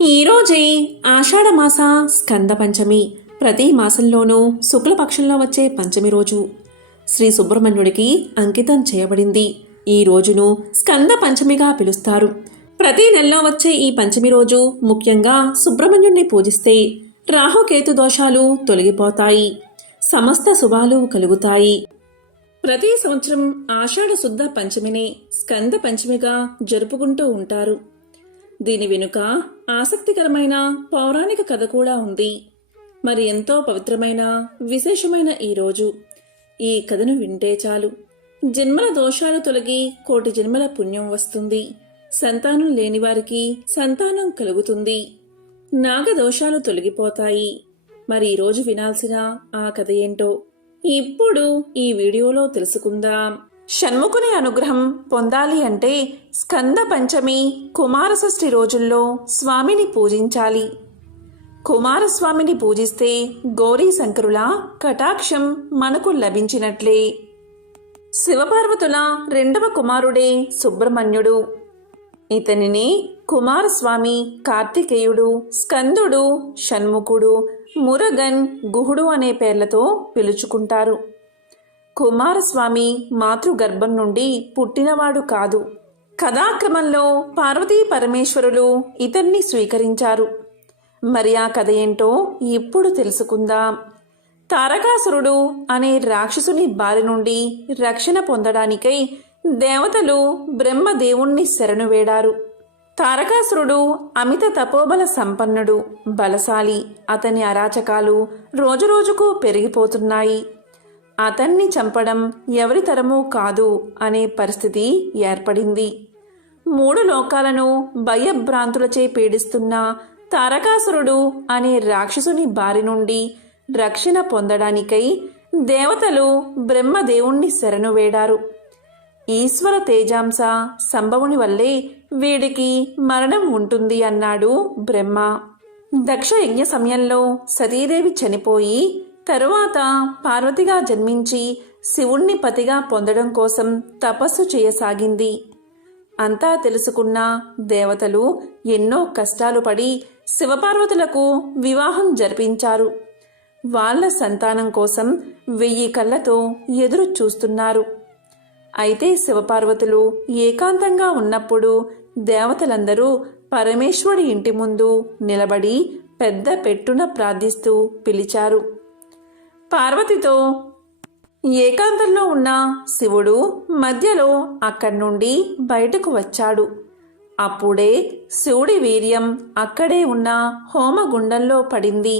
ఈరోజే ఆషాఢమాస స్కంద పంచమి. ప్రతి మాసంలోనూ శుక్లపక్షంలో వచ్చే పంచమి రోజు శ్రీ సుబ్రహ్మణ్యుడికి అంకితం చేయబడింది. ఈ రోజును స్కంద పంచమిగా పిలుస్తారు. ప్రతి నెలలో వచ్చే ఈ పంచమి రోజు ముఖ్యంగా సుబ్రహ్మణ్యుడిని పూజిస్తే రాహుకేతు దోషాలు తొలగిపోతాయి, సమస్త శుభాలు కలుగుతాయి. ప్రతి సంవత్సరం ఆషాఢ శుద్ధ పంచమిని స్కంద పంచమిగా జరుపుకుంటూ ఉంటారు. దీని వెనుక ఆసక్తికరమైన పౌరాణిక కథ కూడా ఉంది. మరి ఎంతో పవిత్రమైన విశేషమైన ఈ రోజు ఈ కథను వింటే చాలు జన్మల దోషాలు తొలగి కోటి జన్మల పుణ్యం వస్తుంది. సంతానం లేని వారికి సంతానం కలుగుతుంది. నాగదోషాలు తొలగిపోతాయి. మరి ఈరోజు వినాల్సిన ఆ కథ ఏంటో ఇప్పుడు ఈ వీడియోలో తెలుసుకుందాం. షణ్ముఖుని అనుగ్రహం పొందాలి అంటే స్కంద పంచమి కుమారషష్ఠి రోజుల్లో స్వామిని పూజించాలి. కుమారస్వామిని పూజిస్తే గౌరీ శంకరుల కటాక్షం మనకు లభించినట్లే. శివపార్వతుల రెండవ కుమారుడే సుబ్రహ్మణ్యుడు. ఇతనిని కుమారస్వామి, కార్తికేయుడు, స్కందుడు, షణ్ముఖుడు, మురగన్, గుహుడు అనే పేర్లతో పిలుచుకుంటారు. కుమారస్వామి మాతృగర్భం నుండి పుట్టినవాడు కాదు. కథాక్రమంలో పార్వతీ పరమేశ్వరులు ఇతన్ని స్వీకరించారు. మరి ఆ కథ ఏంటో ఇప్పుడు తెలుసుకుందాం. తారకాసురుడు అనే రాక్షసుని బారి నుండి రక్షణ పొందడానికై దేవతలు బ్రహ్మదేవుణ్ణి శరణు వేడారు. తారకాసురుడు అమిత తపోబల సంపన్నుడు, బలశాలి. అతని అరాచకాలు రోజురోజుకు పెరిగిపోతున్నాయి. అతన్ని చంపడం ఎవరి తరమూ కాదు అనే పరిస్థితి ఏర్పడింది. మూడు లోకాలను భయభ్రాంతులచే పీడిస్తున్న తారకాసురుడు అనే రాక్షసుని బారి నుండి రక్షణ పొందడానికై దేవతలు బ్రహ్మదేవుణ్ణి శరణు వేడారు. ఈశ్వర తేజాంశ సంభవుని వల్లే వీడికి మరణం ఉంటుంది అన్నాడు బ్రహ్మ. దక్ష యజ్ఞ సమయంలో సతీదేవి చనిపోయి తరువాత పార్వతిగా జన్మించి శివుణ్ణి పతిగా పొందడం కోసం తపస్సు చేయసాగింది. అంతా తెలుసుకున్న దేవతలు ఎన్నో కష్టాలు పడి శివపార్వతులకు వివాహం జరిపించారు. వాళ్ళ సంతానం కోసం 1000 కళ్ళతో ఎదురు చూస్తున్నారు. అయితే శివపార్వతులు ఏకాంతంగా ఉన్నప్పుడు దేవతలందరూ పరమేశ్వరుడి ఇంటి ముందు నిలబడి పెద్ద పెట్టున ప్రార్థిస్తూ పిలిచారు. పార్వతితో ఏకాంతంలో ఉన్న శివుడు మధ్యలో అక్కడి నుండి బయటకు వచ్చాడు. అప్పుడే శివుడి వీర్యం అక్కడే ఉన్న హోమగుండంలో పడింది.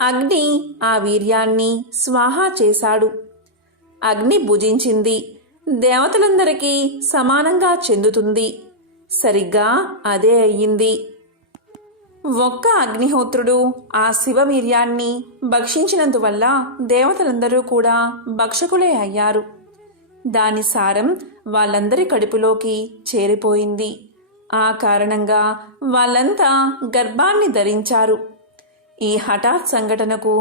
అగ్ని ఆ వీర్యాన్ని స్వాహా చేశాడు. అగ్ని భుజించింది. దేవతలందరికీ సమానంగా చెందుతుంది. సరిగ్గా అదే అయ్యింది. ఒక్క అగ్నిహోత్రుడు ఆ శివవీర్యాన్ని భక్షించినందువల్ల దేవతలందరూ కూడా భక్షకులే అయ్యారు. దాని సారం వాళ్ళందరి కడుపులోకి చేరిపోయింది. ఆ కారణంగా వాళ్ళంతా గర్భాన్ని ధరించారు. ఈ హఠాత్ సంఘటనకు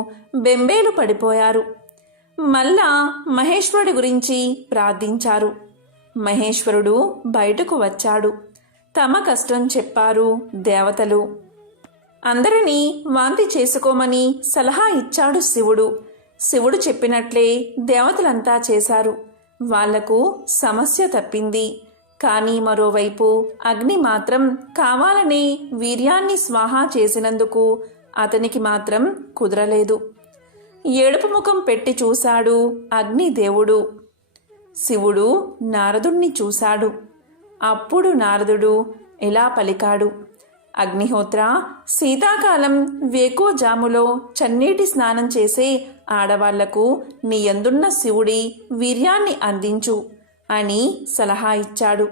బెంబేలు పడిపోయారు. మళ్ళా మహేశ్వరుడి గురించి ప్రార్థించారు. మహేశ్వరుడు బయటకు వచ్చాడు. తమ కష్టం చెప్పారు దేవతలు. అందరినీ వాంతి చేసుకోమని సలహా ఇచ్చాడు శివుడు. శివుడు చెప్పినట్లే దేవతలంతా చేశారు. వాళ్లకు సమస్య తప్పింది. కానీ మరోవైపు అగ్ని మాత్రం కావాలనే వీర్యాన్ని స్వాహా చేసినందుకు అతనికి మాత్రం కుదరలేదు. ఏడుపు ముఖం పెట్టి చూశాడు అగ్నిదేవుడు. శివుడు నారదుణ్ణి చూశాడు. అప్పుడు నారదుడు ఇలా పలికాడు: అగ్నిహోత్ర, శీతాకాలం వేకోజాములో చన్నీటి స్నానం చేసే ఆడవాళ్లకు నీ యందున్న శివుడి వీర్యాన్ని అందించు అని సలహా ఇచ్చాడు.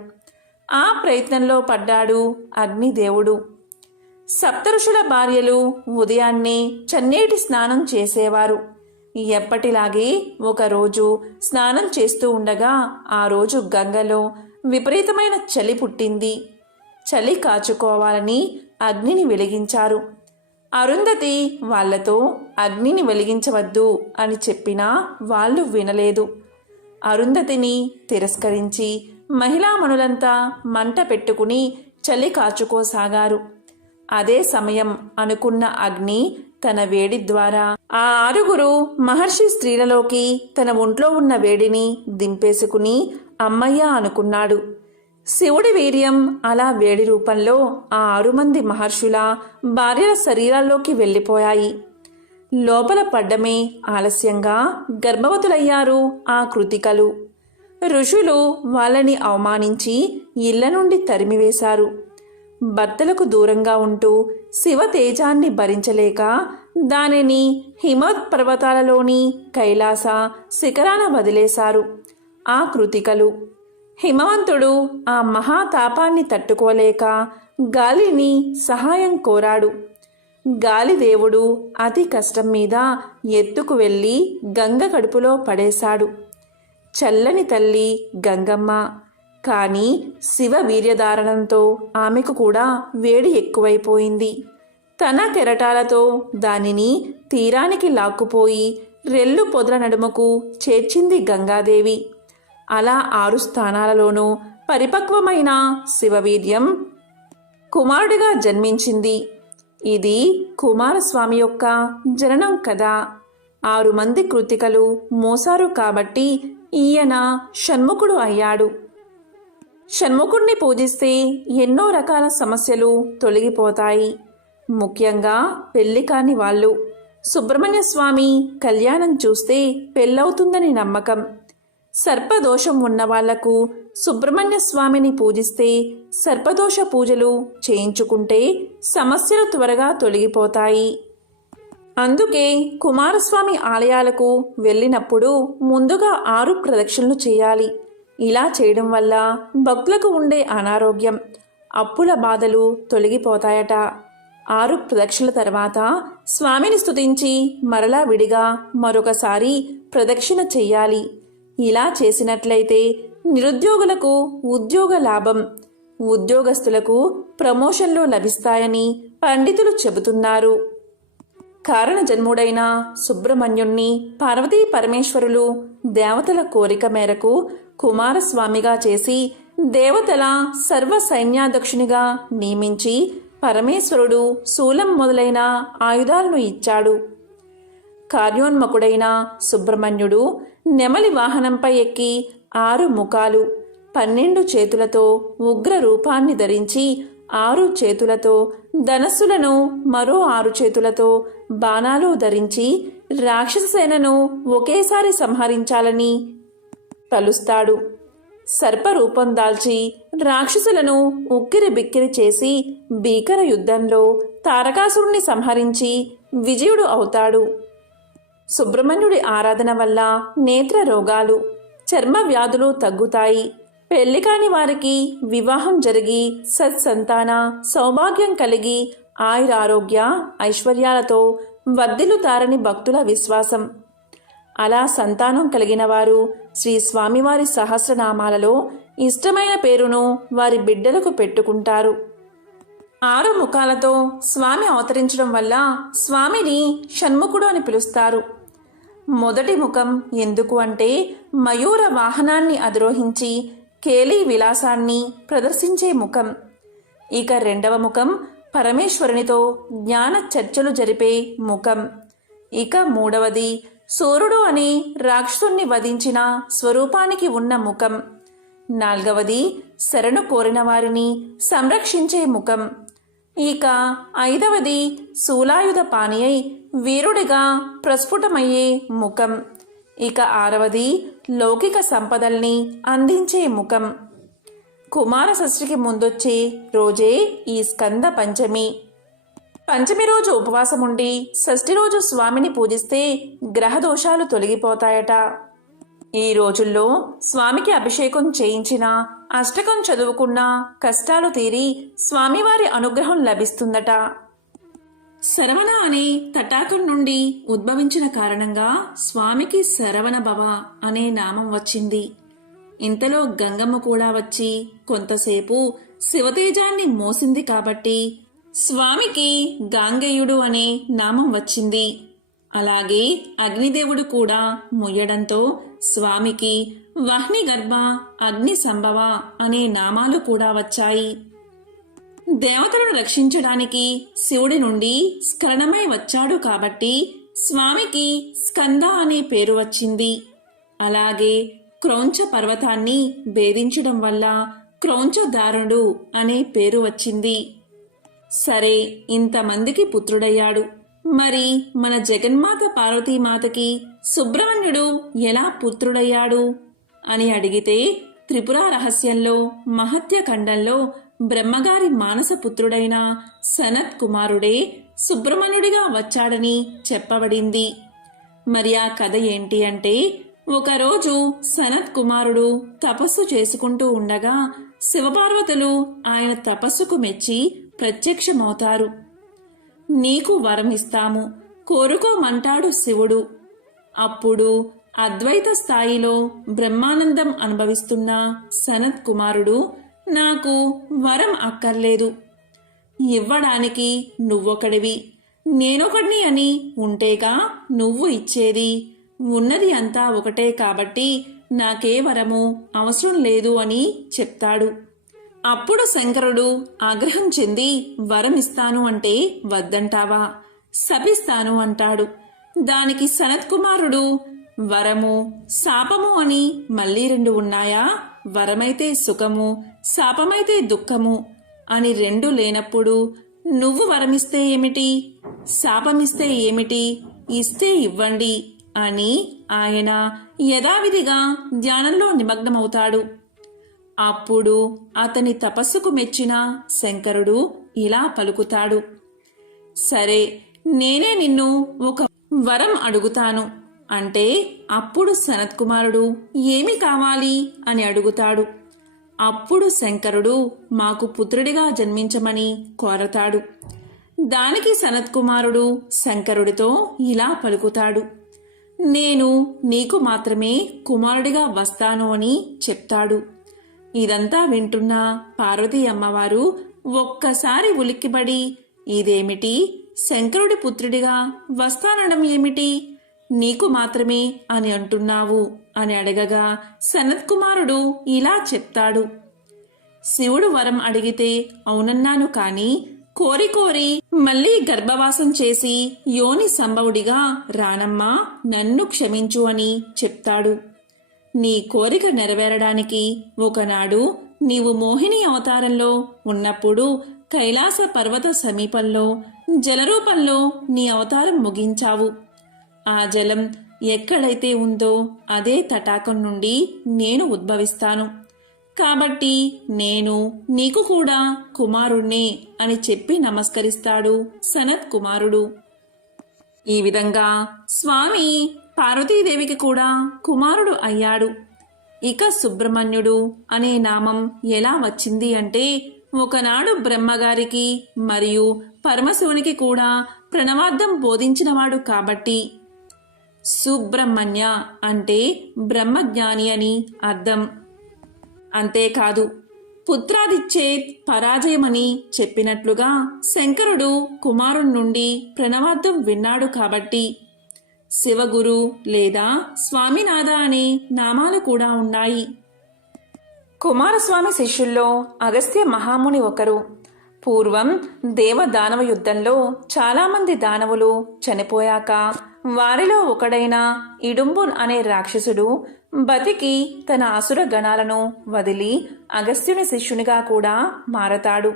ఆ ప్రయత్నంలో పడ్డాడు అగ్నిదేవుడు. సప్తఋషుల భార్యలు ఉదయాన్నే చన్నీటి స్నానం చేసేవారు. ఎప్పటిలాగే ఒకరోజు స్నానం చేస్తూ ఉండగా ఆ రోజు గంగలో విపరీతమైన చలి పుట్టింది. చలి కాచుకోవాలని అగ్నిని వెలిగించారు. అరుంధతి వాళ్లతో అగ్నిని వెలిగించవద్దు అని చెప్పినా వాళ్ళు వినలేదు. అరుంధతిని తిరస్కరించి మహిళామణులంతా మంట పెట్టుకుని చలి కాచుకోసాగారు. అదే సమయం అనుకున్న అగ్ని తన వేడి ద్వారా ఆ 6 మహర్షి స్త్రీలలోకి తన ఒంట్లో ఉన్న వేడిని దింపేసుకుని అమ్మయ్య అనుకున్నాడు. శివుడి వీర్యం అలా వేడి రూపంలో ఆ 6 మహర్షుల భార్యల శరీరాల్లోకి వెళ్ళిపోయాయి. లోపల పడ్డమే ఆలస్యంగా గర్భవతులయ్యారు ఆ కృతికలు. ఋషులు వాళ్ళని అవమానించి ఇళ్ల నుండి తరిమివేశారు. భర్తలకు దూరంగా ఉంటూ శివ తేజాన్ని భరించలేక దానిని హిమవత్ పర్వతాలలోని కైలాస శిఖరాన వదిలేశారు ఆ కృతికలు. హిమవంతుడు ఆ మహాతాపాన్ని తట్టుకోలేక గాలిని సహాయం కోరాడు. గాలిదేవుడు అతి కష్టం మీద ఎత్తుకు వెళ్ళి గంగ కడుపులో పడేశాడు. చల్లని తల్లి గంగమ్మ. కానీ శివ వీర్యధారణంతో ఆమెకు కూడా వేడి ఎక్కువైపోయింది. తన కెరటాలతో దానిని తీరానికి లాక్కుపోయి రెల్లు పొదల నడుమకు చేర్చింది గంగాదేవి. అలా 6 స్థానాలలోనూ పరిపక్వమైన శివవీర్యం కుమారుడిగా జన్మించింది. ఇది కుమారస్వామి యొక్క జననం కదా. 6 మంది కృతికలు మోసారు కాబట్టి ఈయన షణ్ముఖుడు అయ్యాడు. షణ్ముఖుణ్ణి పూజిస్తే ఎన్నో రకాల సమస్యలు తొలగిపోతాయి. ముఖ్యంగా పెళ్లి కాని వాళ్ళు సుబ్రహ్మణ్య స్వామి కళ్యాణం చూస్తే పెళ్ళవుతుందని నమ్మకం. సర్పదోషం ఉన్నవాళ్లకు సుబ్రహ్మణ్య స్వామిని పూజిస్తే సర్పదోష పూజలు చేయించుకుంటే సమస్యలు త్వరగా తొలగిపోతాయి. అందుకే కుమారస్వామి ఆలయాలకు వెళ్ళినప్పుడు ముందుగా 6 ప్రదక్షిణలు చేయాలి. ఇలా చేయడం వల్ల భక్తులకు ఉండే అనారోగ్యం, అప్పుల బాధలు తొలగిపోతాయట. 6 ప్రదక్షిణల తర్వాత స్వామిని స్తుతించి మరలా విడిగా మరొకసారి ప్రదక్షిణ చెయ్యాలి. ఇలా చేసినట్లయితే నిరుద్యోగులకు ఉద్యోగ లాభం, ఉద్యోగస్తులకు ప్రమోషన్లు లభిస్తాయని పండితులు చెబుతున్నారు. కారణ జన్ముడైన సుబ్రహ్మణ్యుణ్ణి పార్వతీ పరమేశ్వరులు దేవతల కోరిక మేరకు కుమారస్వామిగా చేసి దేవతల సర్వ సైన్యాధ్యక్షునిగా నియమించి పరమేశ్వరుడు శూలం మొదలైన ఆయుధాలను ఇచ్చాడు. కార్యోన్ముఖుడైన సుబ్రహ్మణ్యుడు నెమలి వాహనంపై ఎక్కి 6 ముఖాలు 12 చేతులతో ఉగ్ర రూపాన్ని ధరించి 6 చేతులతో ధనస్సులను, మరో 6 చేతులతో బాణాలు ధరించి రాక్షస సేనను ఒకేసారి సంహరించాలని తలుస్తాడు. సర్పరూపం దాల్చి రాక్షసులను ఉక్కిరి బిక్కిరి చేసి భీకర యుద్ధంలో తారకాసురుణ్ణి సంహరించి విజయుడు అవుతాడు. సుబ్రహ్మణ్యుడి ఆరాధన వల్ల నేత్ర రోగాలు, చర్మ వ్యాధులు తగ్గుతాయి. పెళ్లి కాని వారికి వివాహం జరిగి సత్సంతాన సౌభాగ్యం కలిగి ఆయురారోగ్య ఐశ్వర్యాలతో వర్ధిల్లుతారని భక్తుల విశ్వాసం. అలా సంతానం కలిగిన వారు శ్రీ స్వామివారి సహస్రనామాలలో ఇష్టమైన పేరును వారి బిడ్డలకు పెట్టుకుంటారు. 6 ముఖాలతో స్వామి అవతరించడం వల్ల స్వామిని షణ్ముఖుడు అని పిలుస్తారు. మొదటి ముఖం ఎందుకు అంటే మయూర వాహనాన్ని అధిరోహించి కేలీ విలాసాన్ని ప్రదర్శించే ముఖం. ఇక రెండవ ముఖం పరమేశ్వరునితో జ్ఞాన చర్చలు జరిపే ముఖం. ఇక మూడవది సూర్యుడు అనే రాక్షసుణ్ణి వధించిన స్వరూపానికి ఉన్న ముఖం. 4వది శరణు కోరిన వారిని సంరక్షించే ముఖం. ఇక 5వది శూలాయుధ పాణియై వీరుడిగా ప్రస్ఫుటమయ్యే ముఖం. ఇక 6వది లౌకిక సంపదల్ని అందించే ముఖం. కుమార షష్ఠికి ముందొచ్చే రోజే ఈ స్కంద పంచమి. పంచమి రోజు ఉపవాసముండి షష్ఠి రోజు స్వామిని పూజిస్తే గ్రహదోషాలు తొలగిపోతాయట. ఈ రోజుల్లో స్వామికి అభిషేకం చేయించిన, అష్టకం చదువుకున్న కష్టాలు తీరి స్వామివారి అనుగ్రహం లభిస్తుందట. శరవణ అనే తటాకం నుండి ఉద్భవించిన కారణంగా స్వామికి శరవణ భవ అనే నామం వచ్చింది. ఇంతలో గంగమ్మ కూడా వచ్చి కొంతసేపు శివతేజాన్ని మోసింది కాబట్టి స్వామికి గాంగేయుడు అనే నామం వచ్చింది. అలాగే అగ్నిదేవుడు కూడా ముయ్యడంతో స్వామికి వహ్ని గర్భ, అగ్ని సంభవ అనే నామాలు కూడా వచ్చాయి. దేవతలను రక్షించడానికి శివుడి నుండి స్ఖలనమై వచ్చాడు కాబట్టి స్వామికి స్కంద అనే పేరు వచ్చింది. అలాగే క్రౌంచ పర్వతాన్ని భేదించడం వల్ల క్రౌంచదారుడు అనే పేరు వచ్చింది. సరే, ఇంతమందికి పుత్రుడయ్యాడు. మరి మన జగన్మాత పార్వతీమాతకి సుబ్రహ్మణ్యుడు ఎలా పుత్రుడయ్యాడు అని అడిగితే, త్రిపుర రహస్యంలో మహత్య ఖండంలో బ్రహ్మగారి మానసపుత్రుడైన సనత్ కుమారుడే సుబ్రహ్మణ్యుడిగా వచ్చాడని చెప్పబడింది. మరి ఆ కథ ఏంటి అంటే, ఒకరోజు సనత్ కుమారుడు తపస్సు చేసుకుంటూ ఉండగా శివపార్వతులు ఆయన తపస్సుకు మెచ్చి ప్రత్యక్షమవుతారు. నీకు వరం ఇస్తాము, కోరుకోమంటాడు శివుడు. అప్పుడు అద్వైత స్థాయిలో బ్రహ్మానందం అనుభవిస్తున్న సనత్ కుమారుడు, నాకు వరం అక్కర్లేదు, ఇవ్వడానికి నువ్వొకడివి, నేనొకడిని అని ఉంటేగా నువ్వు ఇచ్చేది, ఉన్నది అంతా ఒకటే కాబట్టి నాకే వరము అవసరం లేదు అని చెప్తాడు. అప్పుడు శంకరుడు ఆగ్రహం చెంది, వరం ఇస్తాను అంటే వద్దంటావా, శపిస్తాను అంటాడు. దానికి సనత్ కుమారుడు, వరము శాపము అని మళ్ళీ రెండు ఉన్నాయా, వరమైతే సుఖము, శాపమైతే దుఃఖము అని రెండు లేనప్పుడు నువ్వు వరమిస్తే ఏమిటి, శాపమిస్తే ఏమిటి, ఇస్తే ఇవ్వండి అని ఆయన యథావిధిగా ధ్యానంలో నిమగ్నమవుతాడు. అప్పుడు అతని తపస్సుకు మెచ్చిన శంకరుడు ఇలా పలుకుతాడు, సరే, నేనే నిన్ను ఒక వరం అడుగుతాను అంటే, అప్పుడు సనత్ కుమారుడు ఏమి కావాలి అని అడుగుతాడు. అప్పుడు శంకరుడు మాకు పుత్రుడిగా జన్మించమని కోరతాడు. దానికి సనత్ కుమారుడు శంకరుడితో ఇలా పలుకుతాడు, నేను నీకు మాత్రమే కుమారుడిగా వస్తాను అని చెప్తాడు. ఇదంతా వింటున్న పార్వతీ అమ్మవారు ఒక్కసారి ఉలిక్కిపడి, ఇదేమిటి, శంకరుడి పుత్రుడిగా వస్తానడం ఏమిటి, నీకు మాత్రమే అని అంటున్నావు అని అడగగా సనత్ కుమారుడు ఇలా చెప్తాడు, శివుడు వరం అడిగితే అవునన్నాను కాని కోరి కోరి మళ్ళీ గర్భవాసం చేసి యోని సంభవుడిగా రానమ్మా, నన్ను క్షమించు అని చెప్తాడు. నీ కోరిక నెరవేరడానికి ఒకనాడు నీవు మోహిని అవతారంలో ఉన్నప్పుడు కైలాస పర్వత సమీపంలో జలరూపంలో నీ అవతారం ముగించావు. ఆ జలం ఎక్కడైతే ఉందో అదే తటాకం నుండి నేను ఉద్భవిస్తాను. కాబట్టి నేను నీకు కూడా కుమారుణ్ణే అని చెప్పి నమస్కరిస్తాడు సనత్ కుమారుడు. ఈ విధంగా స్వామి పార్వతీదేవికి కూడా కుమారుడు అయ్యాడు. ఇక సుబ్రహ్మణ్యుడు అనే నామం ఎలా వచ్చింది అంటే, ఒకనాడు బ్రహ్మగారికి మరియు పరమశివునికి కూడా ప్రణవార్థం బోధించినవాడు కాబట్టి. సుబ్రహ్మణ్య అంటే బ్రహ్మజ్ఞాని అని అర్థం. అంతేకాదు, పుత్రాదిచ్చేత్ పరాజయమని చెప్పినట్లుగా శంకరుడు కుమారుడి నుండి ప్రణవార్థం విన్నాడు కాబట్టి శివగురు లేదా స్వామినాథ అనే నామాలు కూడా ఉన్నాయి. కుమారస్వామి శిష్యుల్లో అగస్త్య మహాముని ఒకరు. పూర్వం దేవదానవ యుద్ధంలో చాలామంది దానవులు చనిపోయాక వారిలో ఒకడైన ఇడుంబున్ అనే రాక్షసుడు బతికి తన అసుర గణాలను వదిలి అగస్త్యుని శిష్యునిగా కూడా మారతాడు.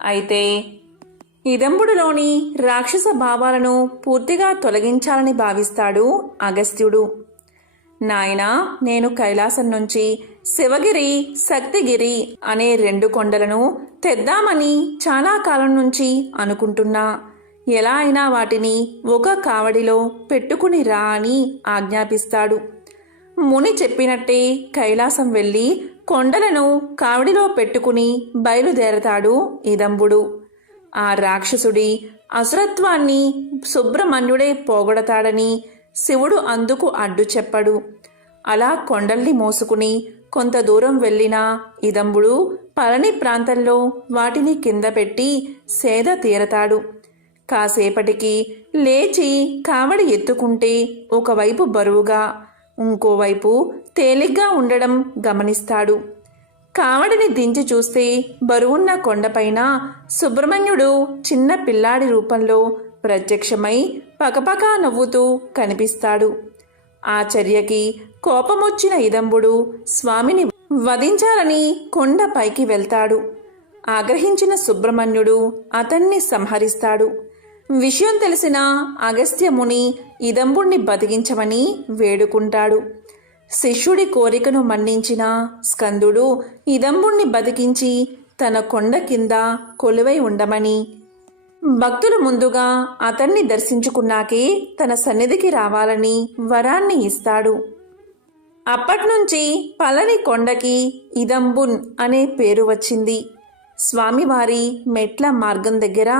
అయితే ఇదంబుడులోని రాక్షస భావాలను పూర్తిగా తొలగించాలని భావిస్తాడు అగస్త్యుడు. నాయనా, నేను కైలాసం నుంచి శివగిరి, శక్తిగిరి అనే 2 కొండలను తెద్దామని చాలా కాలం నుంచి అనుకుంటున్నా. ఎలా అయినా వాటిని ఒక కావడిలో పెట్టుకుని రా అని ఆజ్ఞాపిస్తాడు. ముని చెప్పినట్టే కైలాసం వెళ్ళి కొండలను కావడిలో పెట్టుకుని బయలుదేరతాడు ఇదంబుడు. ఆ రాక్షసుడి అసురత్వాన్ని సుబ్రహ్మణ్యుడే పోగొడతాడని శివుడు అందుకు అడ్డు చెప్పడు. అలా కొండల్ని మోసుకుని కొంత దూరం వెళ్ళిన ఇదంబుడు పళని ప్రాంతంలో వాటిని కింద పెట్టి సేద తీరతాడు. కాసేపటికి లేచి కావడి ఎత్తుకుంటే ఒకవైపు బరువుగా, ఇంకోవైపు తేలిగ్గా ఉండడం గమనిస్తాడు. కావడిని దించి చూస్తే బరువున్న కొండపైన సుబ్రహ్మణ్యుడు చిన్న పిల్లాడి రూపంలో ప్రత్యక్షమై పకపకా నవ్వుతూ కనిపిస్తాడు. ఆ చర్యకి కోపమొచ్చిన ఇదంబుడు స్వామిని వధించాలని కొండ పైకి వెళ్తాడు. ఆగ్రహించిన సుబ్రహ్మణ్యుడు అతన్ని సంహరిస్తాడు. విషయం తెలిసిన అగస్త్యముని ఇదంబుణ్ణి బతికించమని వేడుకుంటాడు. శిష్యుడి కోరికను మన్నించిన స్కందుడు ఇదంబుణ్ణి బతికించి తన కొండ కింద కొలువై ఉండమని, భక్తులు ముందుగా అతన్ని దర్శించుకున్నాకే తన సన్నిధికి రావాలని వరాన్ని ఇస్తాడు. అప్పట్నుంచి పళని కొండకి ఇదంబున్ అనే పేరు వచ్చింది. స్వామివారి మెట్ల మార్గం దగ్గర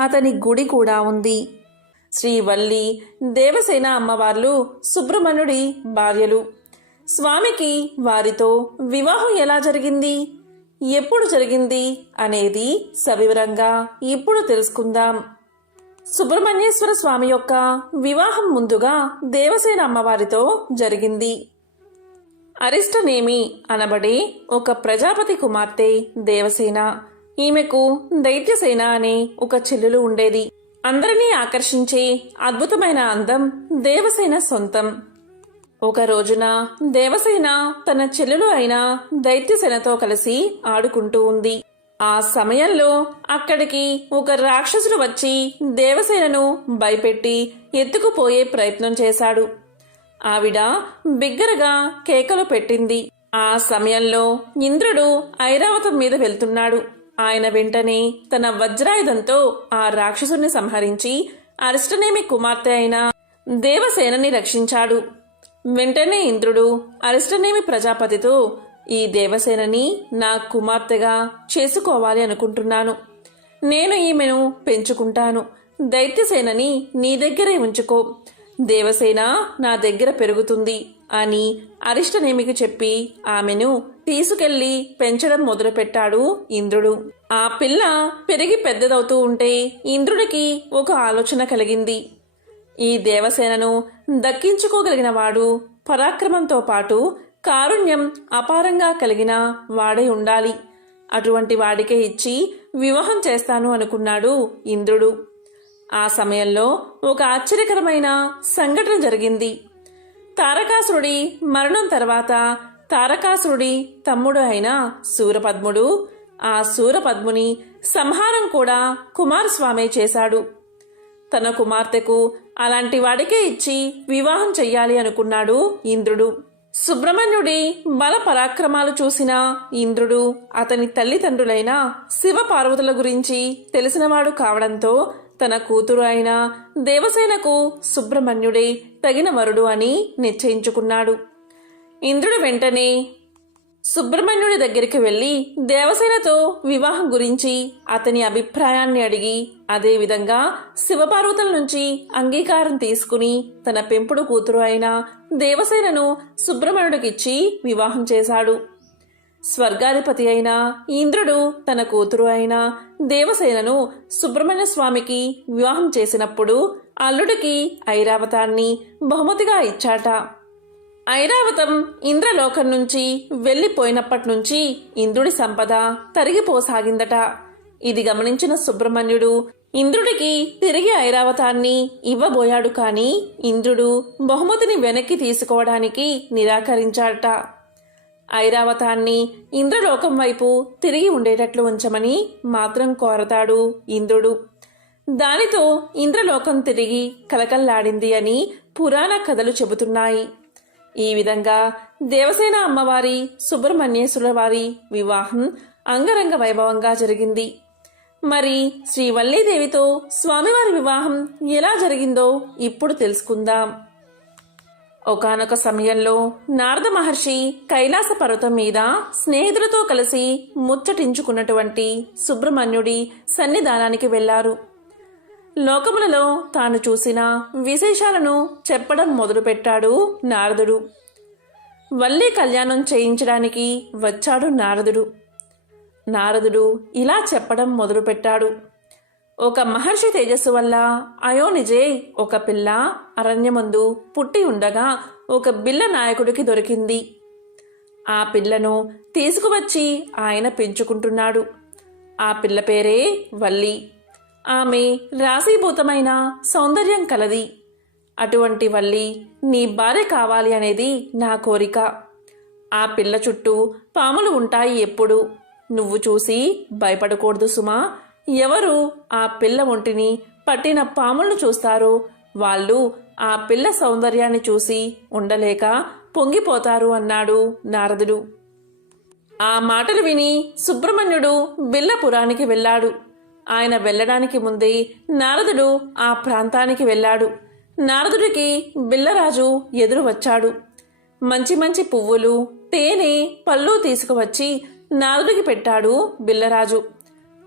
అతని గుడి కూడా ఉంది. శ్రీవల్లి, దేవసేన అమ్మవార్లు సుబ్రహ్మణ్యుడి భార్యలు. స్వామికి వారితో వివాహం ఎలా జరిగింది, ఎప్పుడు జరిగింది అనేది సవివరంగా ఇప్పుడు తెలుసుకుందాం. సుబ్రహ్మణ్యేశ్వర స్వామి యొక్క వివాహం ముందుగా దేవసేన అమ్మవారితో జరిగింది. అరిష్టనేమి అనబడే ఒక ప్రజాపతి కుమార్తె దేవసేన. ఈమెకు దైత్యసేన అనే ఒక చెల్లెలు ఉండేది. అందరినీ ఆకర్షించే అద్భుతమైన అందం దేవసేన సొంతం. ఒక రోజున దేవసేన తన చెల్లెలు అయిన దైత్యసేనతో కలిసి ఆడుకుంటూ ఉంది. ఆ సమయంలో అక్కడికి ఒక రాక్షసుడు వచ్చి దేవసేనను భయపెట్టి ఎత్తుకుపోయే ప్రయత్నం చేశాడు. ఆవిడ బిగ్గరగా కేకలు పెట్టింది. ఆ సమయంలో ఇంద్రుడు ఐరావతం మీద వెళ్తున్నాడు. ఆయన వెంటనే తన వజ్రాయుధంతో ఆ రాక్షసుని సంహరించి అరిష్టనేమి కుమార్తె అయిన దేవసేనని రక్షించాడు. వెంటనే ఇంద్రుడు అరిష్టనేమి ప్రజాపతితో, ఈ దేవసేనని నా కుమార్తెగా చేసుకోవాలి అనుకుంటున్నాను. నేను ఈమెను పెంచుకుంటాను. దైత్యసేనని నీ దగ్గరే ఉంచుకో. దేవసేన నా దగ్గర పెరుగుతుంది అని అరిష్టనేమికి చెప్పి ఆమెను తీసుకెళ్లి పెంచడం మొదలుపెట్టాడు ఇంద్రుడు. ఆ పిల్ల పెరిగి పెద్దదవుతూ ఉంటే ఇంద్రుడికి ఒక ఆలోచన కలిగింది. ఈ దేవసేనను దక్కించుకోగలిగిన వాడు పరాక్రమంతో పాటు కారుణ్యం అపారంగా కలిగిన వాడై ఉండాలి. అటువంటి వాడికే ఇచ్చి వివాహం చేస్తాను అనుకున్నాడు ఇంద్రుడు. ఆ సమయంలో ఒక ఆశ్చర్యకరమైన సంఘటన జరిగింది. తారకాసురుడి మరణం తర్వాత తారకాసురుడి తమ్ముడు అయిన శూరపద్ముడు ఆ శూరపద్ముని సంహారం కూడా కుమారస్వామి చేశాడు. తన కుమార్తెకు అలాంటి వాడికే ఇచ్చి వివాహం చెయ్యాలి అనుకున్నాడు ఇంద్రుడు. సుబ్రహ్మణ్యుడి బల పరాక్రమాలు చూసిన ఇంద్రుడు అతని తల్లిదండ్రులైన శివపార్వతుల గురించి తెలిసినవాడు కావడంతో తన కూతురు అయిన దేవసేనకు సుబ్రహ్మణ్యుడే తగిన వరుడు అని నిశ్చయించుకున్నాడు. ఇంద్రుడు వెంటనే సుబ్రహ్మణ్యుడి దగ్గరికి వెళ్లి దేవసేనతో వివాహం గురించి అతని అభిప్రాయాన్ని అడిగి అదేవిధంగా శివపార్వతుల నుంచి అంగీకారం తీసుకుని తన పెంపుడు కూతురు అయిన దేవసేనను సుబ్రహ్మణ్యుడికిచ్చి వివాహం చేశాడు. స్వర్గాధిపతి అయిన ఇంద్రుడు తన కూతురు అయిన దేవసేనను సుబ్రహ్మణ్య స్వామికి వివాహం చేసినప్పుడు అల్లుడికి ఐరావతాన్ని బహుమతిగా ఇచ్చాట. ఐరావతం ఇంద్రలోకం నుంచి వెళ్లిపోయినప్పటి నుంచి ఇంద్రుడి సంపద తరిగిపోసాగిందట. ఇది గమనించిన సుబ్రహ్మణ్యుడు ఇంద్రుడికి తిరిగి ఐరావతాన్ని ఇవ్వబోయాడు. కాని ఇంద్రుడు బహుమతిని వెనక్కి తీసుకోవడానికి నిరాకరించాడట. ఐరావతాన్ని ఇంద్రలోకం వైపు తిరిగి ఉండేటట్లు ఉంచమని మాత్రం కోరతాడు ఇంద్రుడు. దానితో ఇంద్రలోకం తిరిగి కలకల్లాడింది అని పురాణ కథలు చెబుతున్నాయి. ఈ విధంగా దేవసేన అమ్మవారి సుబ్రహ్మణ్యేశ్వర వారి వివాహం అంగరంగ వైభవంగా జరిగింది. మరి శ్రీవల్లీదేవితో స్వామివారి వివాహం ఎలా జరిగిందో ఇప్పుడు తెలుసుకుందాం. ఒకానొక సమయంలో నారద మహర్షి కైలాస పర్వతం మీద స్నేహితులతో కలిసి ముచ్చటించుకున్నటువంటి సుబ్రహ్మణ్యుడి సన్నిధానానికి వెళ్లారు. లోకములలో తాను చూసిన విశేషాలను చెప్పడం మొదలుపెట్టాడు నారదుడు. వల్లి కళ్యాణం చేయించడానికి వచ్చాడు నారదుడు ఇలా చెప్పడం మొదలుపెట్టాడు. ఒక మహర్షి తేజస్సు వల్ల అయోనిజే ఒక పిల్ల అరణ్యమందు పుట్టి ఉండగా ఒక బిల్ల నాయకుడికి దొరికింది. ఆ పిల్లను తీసుకువచ్చి ఆయన పెంచుకుంటున్నాడు. ఆ పిల్ల పేరే వల్లి. ఆమె రాశీభూతమైన సౌందర్యం కలది. అటువంటి వల్లి నీ భార్య కావాలి అనేది నా కోరిక. ఆ పిల్ల చుట్టూ పాములు ఉంటాయి ఎప్పుడు. నువ్వు చూసి భయపడకూడదు సుమా. ఎవరు ఆ పిల్ల ఒంటిని పట్టిన పాములను చూస్తారో వాళ్ళు ఆ పిల్ల సౌందర్యాన్ని చూసి ఉండలేక పొంగిపోతారు అన్నాడు నారదుడు. ఆ మాటలు విని సుబ్రహ్మణ్యుడు బిల్లపురానికి వెళ్ళాడు. ఆయన వెళ్ళడానికి ముందే నారదుడు ఆ ప్రాంతానికి వెళ్ళాడు. నారదుడికి బిల్లరాజు ఎదురు వచ్చాడు. మంచి మంచి పువ్వులు, తేనె, పళ్ళు తీసుకువచ్చి నారదుడికి పెట్టాడు బిల్లరాజు.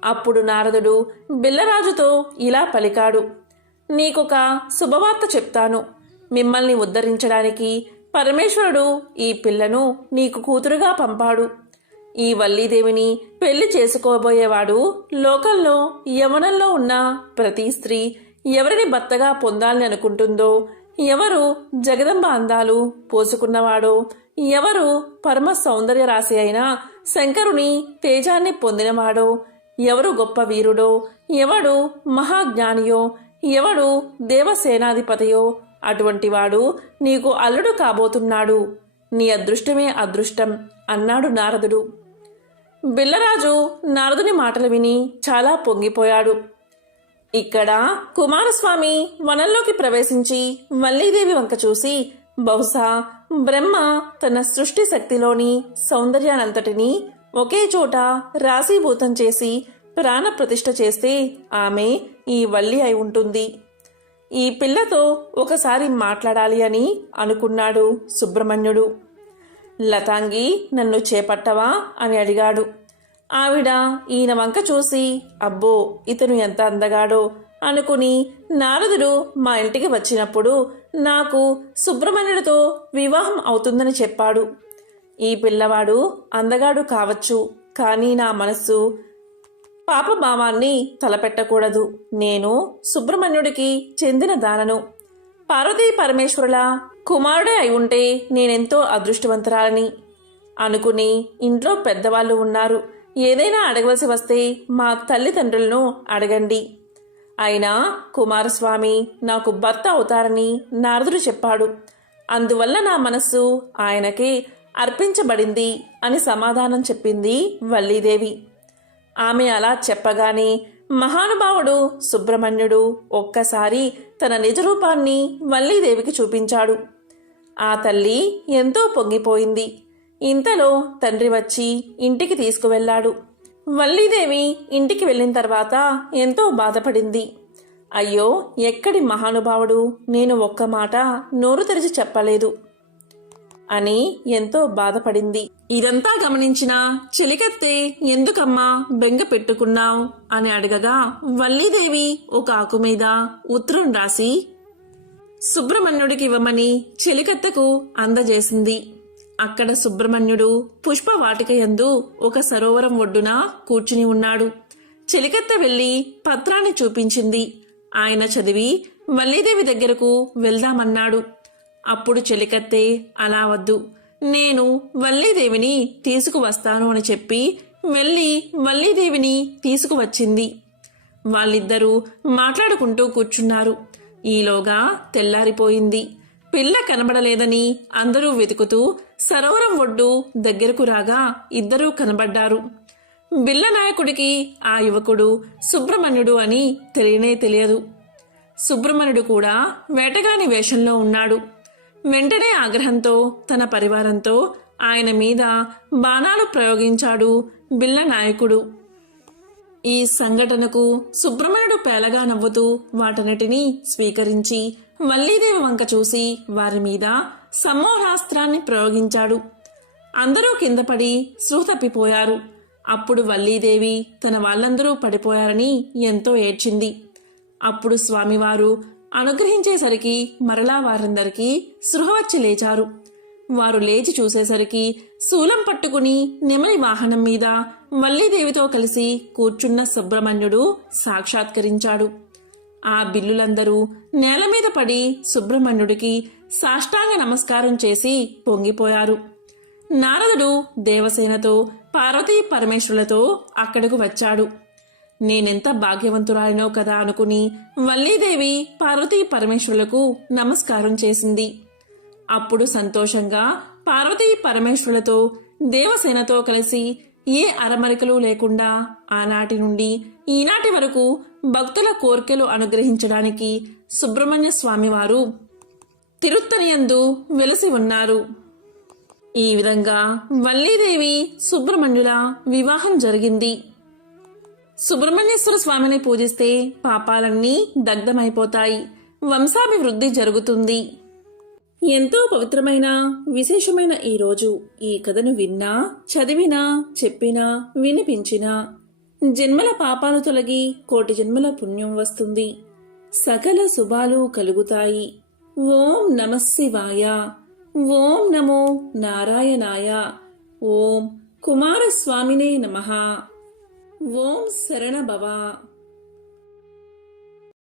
అప్పుడు నారదుడు బిల్లరాజుతో ఇలా పలికాడు. నీకొక శుభవార్త చెప్తాను. మిమ్మల్ని ఉద్ధరించడానికి పరమేశ్వరుడు ఈ పిల్లను నీకు కూతురుగా పంపాడు. ఈ వల్లీదేవిని పెళ్లి చేసుకోబోయేవాడు లోకంలో యవనంలో ఉన్న ప్రతి స్త్రీ ఎవరిని భర్తగా పొందాలని అనుకుంటుందో, ఎవరు జగదంబ అందాలు పోసుకున్నవాడో, ఎవరు పరమ సౌందర్య రాశి అయిన శంకరుని తేజాన్ని పొందినవాడో, ఎవరు గొప్ప వీరుడో, ఎవడు మహాజ్ఞానియో, ఎవడు దేవసేనాధిపతియో అటువంటివాడు నీకు అల్లుడు కాబోతున్నాడు. నీ అదృష్టమే అదృష్టం అన్నాడు నారదుడు. బిల్లరాజు నారదుని మాటలు విని చాలా పొంగిపోయాడు. ఇక్కడ కుమారస్వామి వనంలోకి ప్రవేశించి వల్లీదేవి వంక చూసి, బహుశా బ్రహ్మ తన సృష్టి శక్తిలోని సౌందర్యానంతటినీ ఒకే చోట రాశీభూతం చేసి ప్రాణ ప్రతిష్ఠ చేస్తే ఆమె ఈ వల్లి అయి ఉంటుంది. ఈ పిల్లతో ఒకసారి మాట్లాడాలి అని అనుకున్నాడు సుబ్రహ్మణ్యుడు. లతాంగి, నన్ను చేపట్టవా అని అడిగాడు. ఆవిడ ఈయన వంక చూసి, అబ్బో ఇతను ఎంత అందగాడో అనుకుని, నారదుడు మా ఇంటికి వచ్చినప్పుడు నాకు సుబ్రహ్మణ్యుడితో వివాహం అవుతుందని చెప్పాడు. ఈ పిల్లవాడు అందగాడు కావచ్చు, కానీ నా మనస్సు పాపభావాన్ని తలపెట్టకూడదు. నేను సుబ్రహ్మణ్యుడికి చెందిన దానను. పార్వతీ పరమేశ్వరుల కుమారుడే అయి ఉంటే నేనెంతో అదృష్టవంతురాలని అనుకుని, ఇంట్లో పెద్దవాళ్ళు ఉన్నారు, ఏదైనా అడగవలసి వస్తే మా తల్లిదండ్రులను అడగండి. అయినా కుమారస్వామి నాకు భర్త అవుతారని నారదుడు చెప్పాడు. అందువల్ల నా మనస్సు ఆయనకే అర్పించబడింది అని సమాధానం చెప్పింది వల్లీదేవి. ఆమె అలా చెప్పగానే మహానుభావుడు సుబ్రహ్మణ్యుడు ఒక్కసారి తన నిజరూపాన్ని వల్లీదేవికి చూపించాడు. ఆ తల్లి ఎంతో పొంగిపోయింది. ఇంతలో తండ్రి వచ్చి ఇంటికి తీసుకువెళ్ళాడు. వల్లీదేవి ఇంటికి వెళ్ళిన తర్వాత ఎంతో బాధపడింది. అయ్యో, ఎక్కడి మహానుభావుడు, నేను ఒక్క మాట నోరు తెరిచి చెప్పలేదు అని ఎంతో బాధపడింది. ఇదంతా గమనించిన చెలికత్తె, ఎందుకమ్మా బెంగ పెట్టుకున్నావు అని అడగగా వల్లీదేవి ఒక ఆకు మీద ఉత్తరం రాసి సుబ్రహ్మణ్యుడికి ఇవ్వమని చెలికత్తెకు అందజేసింది. అక్కడ సుబ్రహ్మణ్యుడు పుష్పవాటిక యందు ఒక సరోవరం ఒడ్డున కూర్చుని ఉన్నాడు. చెలికత్తె వెళ్లి పత్రాన్ని చూపించింది. ఆయన చదివి వల్లీదేవి దగ్గరకు వెళ్దామన్నాడు. అప్పుడు చెలికత్తె, అలా వద్దు, నేను వల్లీదేవిని తీసుకువస్తాను అని చెప్పి వెళ్ళి వల్లీదేవిని తీసుకువచ్చింది. వాళ్ళిద్దరూ మాట్లాడుకుంటూ కూర్చున్నారు. ఈలోగా తెల్లారిపోయింది. పిల్ల కనబడలేదని అందరూ వెతుకుతూ సరోవరం ఒడ్డు దగ్గరకు రాగా ఇద్దరూ కనబడ్డారు. బిల్లనాయకుడికి ఆ యువకుడు సుబ్రహ్మణ్యుడు అని తెలియనే తెలియదు. సుబ్రహ్మణ్యుడు కూడా వేటగాని వేషంలో ఉన్నాడు. వెంటనే ఆగ్రహంతో తన పరివారంతో ఆయన మీద బాణాలు ప్రయోగించాడు బిల్లనాయకుడు. ఈ సంఘటనకు సుబ్రహ్మణ్యుడు పేలగా నవ్వుతూ వాటన్నిటినీ స్వీకరించి వల్లీదేవి వంక చూసి వారి మీద సమ్మోహాస్త్రాన్ని ప్రయోగించాడు. అందరూ కిందపడి స్పృహ తప్పిపోయారు. అప్పుడు వల్లీదేవి తన వాళ్ళందరూ పడిపోయారని ఎంతో ఏడ్చింది. అప్పుడు స్వామివారు అనుగ్రహించేసరికి మరలా వారందరికీ స్పృహ వచ్చి లేచారు. వారు లేచి చూసేసరికి శూలం పట్టుకుని నెమలి వాహనం మీద వల్లీదేవితో కలిసి కూర్చున్న సుబ్రహ్మణ్యుడు సాక్షాత్కరించాడు. ఆ బిల్లులందరూ నేల మీద పడి సుబ్రహ్మణ్యుడికి సాష్టాంగ నమస్కారం చేసి పొంగిపోయారు. నారదుడు దేవసేనతో పార్వతీ పరమేశ్వరులతో అక్కడకు వచ్చాడు. నేనెంత భాగ్యవంతురాలినో కదా అనుకుని వల్లీదేవి పార్వతీ పరమేశ్వరులకు నమస్కారం చేసింది. అప్పుడు సంతోషంగా పార్వతీ పరమేశ్వరులతో దేవసేనతో కలిసి ఏ అరమరికలు లేకుండా ఆనాటి నుండి ఈనాటి వరకు భక్తుల కోర్కెలు అనుగ్రహించడానికి సుబ్రహ్మణ్య స్వామివారు తిరుత్తనియందు వెలసి ఉన్నారు. ఈ విధంగా వల్లీదేవి సుబ్రహ్మణ్యుల వివాహం జరిగింది. సుబ్రహ్మణ్యేశ్వర స్వామిని పూజిస్తే పాపాలన్నీ దగ్ధమైపోతాయి, వంశాభివృద్ధి జరుగుతుంది. ఎంతో పవిత్రమైన విశేషమైన ఈ రోజు ఈ కథను విన్నా, చదివినా, చెప్పినా, వినిపించినా జన్మల పాపాలు తొలగి కోటి జన్మల పుణ్యం వస్తుంది. సకల శుభాలు కలుగుతాయి. ఓం నమః శివాయ. ఓం నమో నారాయణాయ. ఓం కుమారస్వామినే నమః. ఓం శరణభవ.